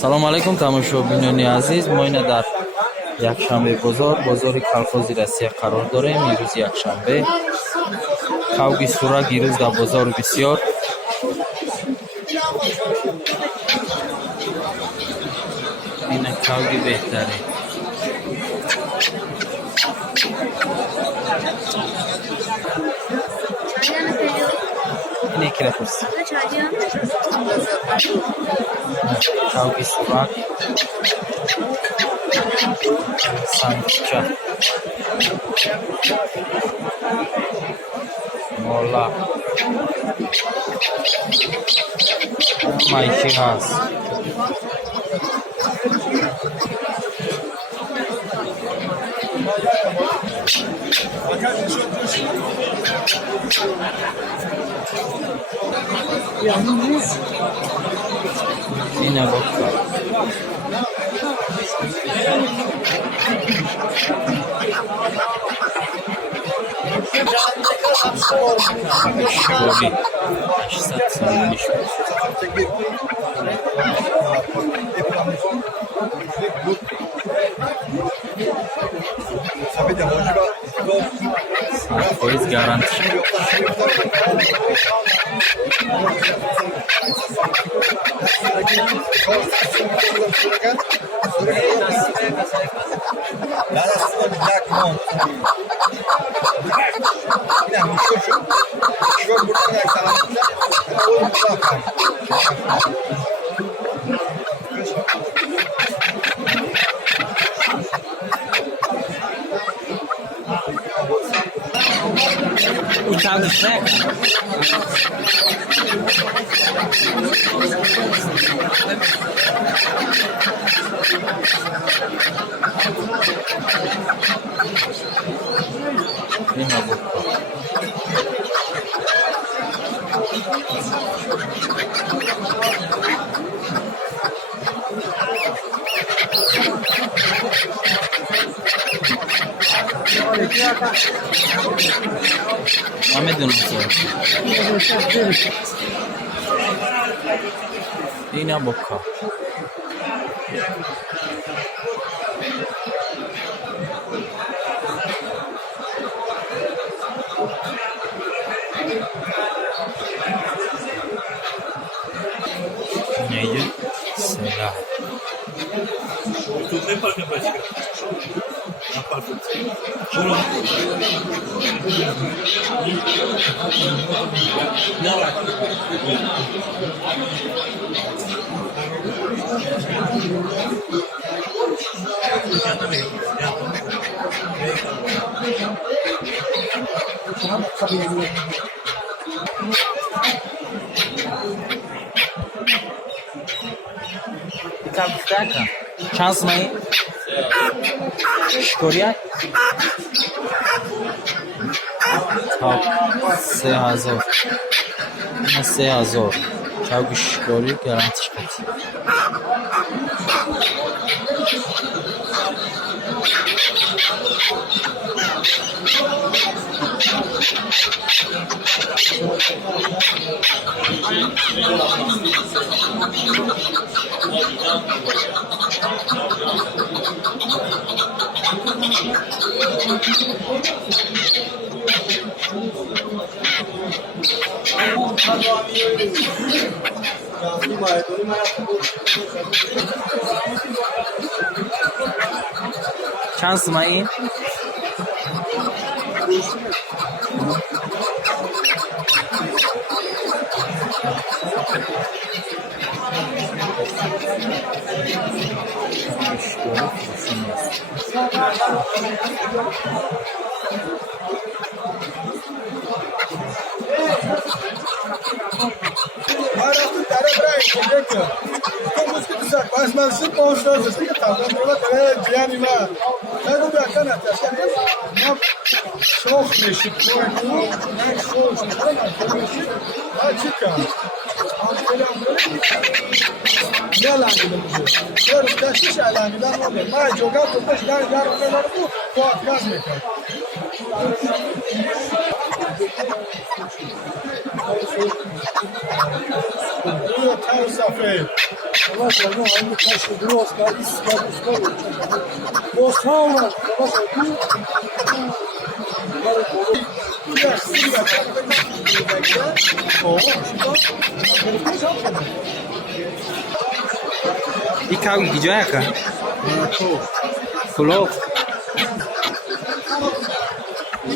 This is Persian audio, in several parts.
салому алайкум тамошобинони азиз, мо ина дар якшанбе бозори колхози Россия қарор дорем. ирӯз якшанбе, кавги сурак ирӯз дар бозор бисёр. ина кавги беҳтаре. ина кира пурси kavgi surak sanduqcha mola hamma işi az. Yine vodka. Şöyle. Satılmış. Faiz garanti. Uçağı düşmek. Yine bu. Ahmet'in olsun. Yine boka. Neydi? Selah. Ne farkı başka? Ne farkı? Ne var? Şans mı? Şükuriye? Tamam. 3000. Yine 3000. Kavga şükuriye garanti çıkartı. Şans mı iyi? این کاوی کجا که؟ کلوف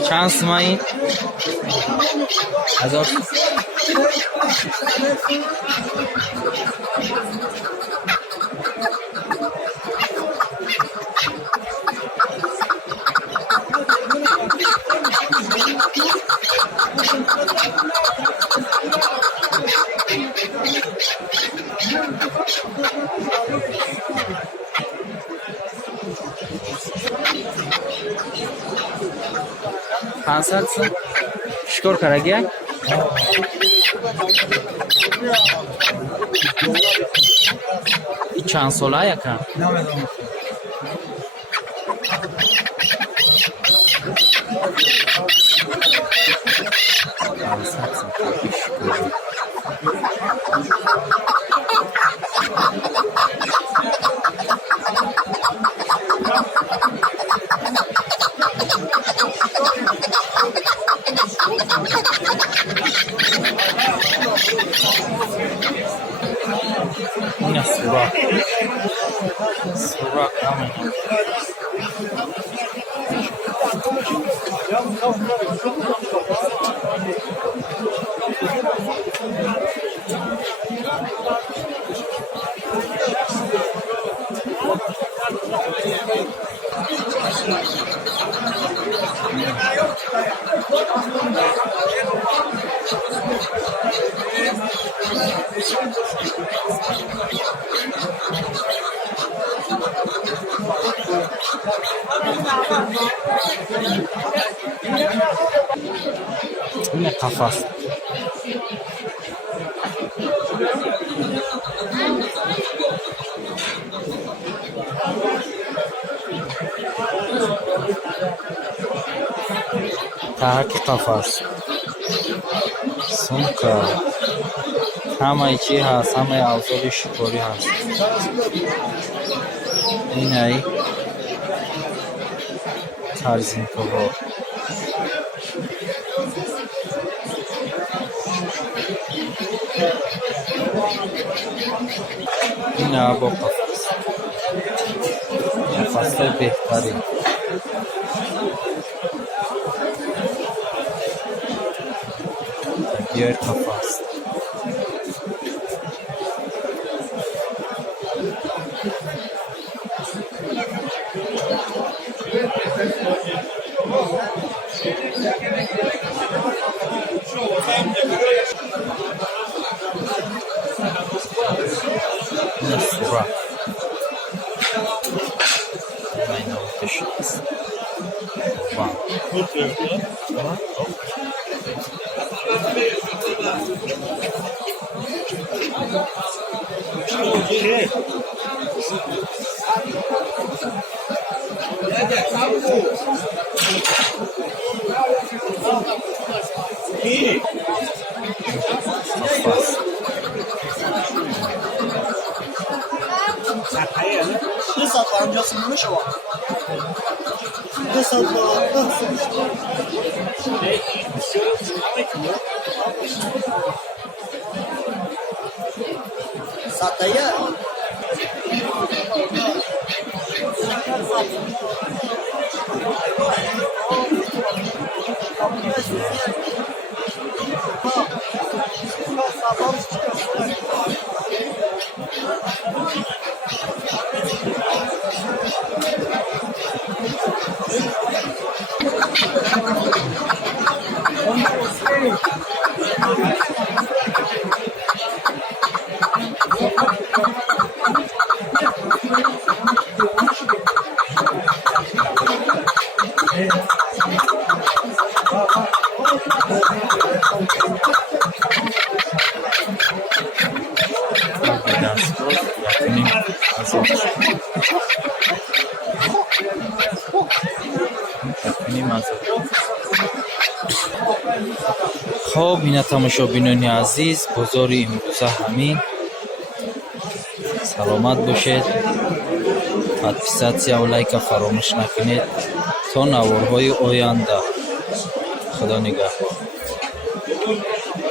چند سمایی؟ 1000 500 سم شکر کرگی این چند ساله یکم 500 سم شکر این سوراخ همه این قفص تحک قفص سمکه همه چی هست همه اوزار شکاری هست این ای ترزین کبار این عبا قفص قفص بهتری بیای قفص این سوراخ این آتش است Sataya. خب اینا тамошобинони азиз, бозори имрӯза ҳамин. саломат бошед. подписатсия ва лайка фаромӯш накунед то наворҳои оянда. худо нигаҳбон.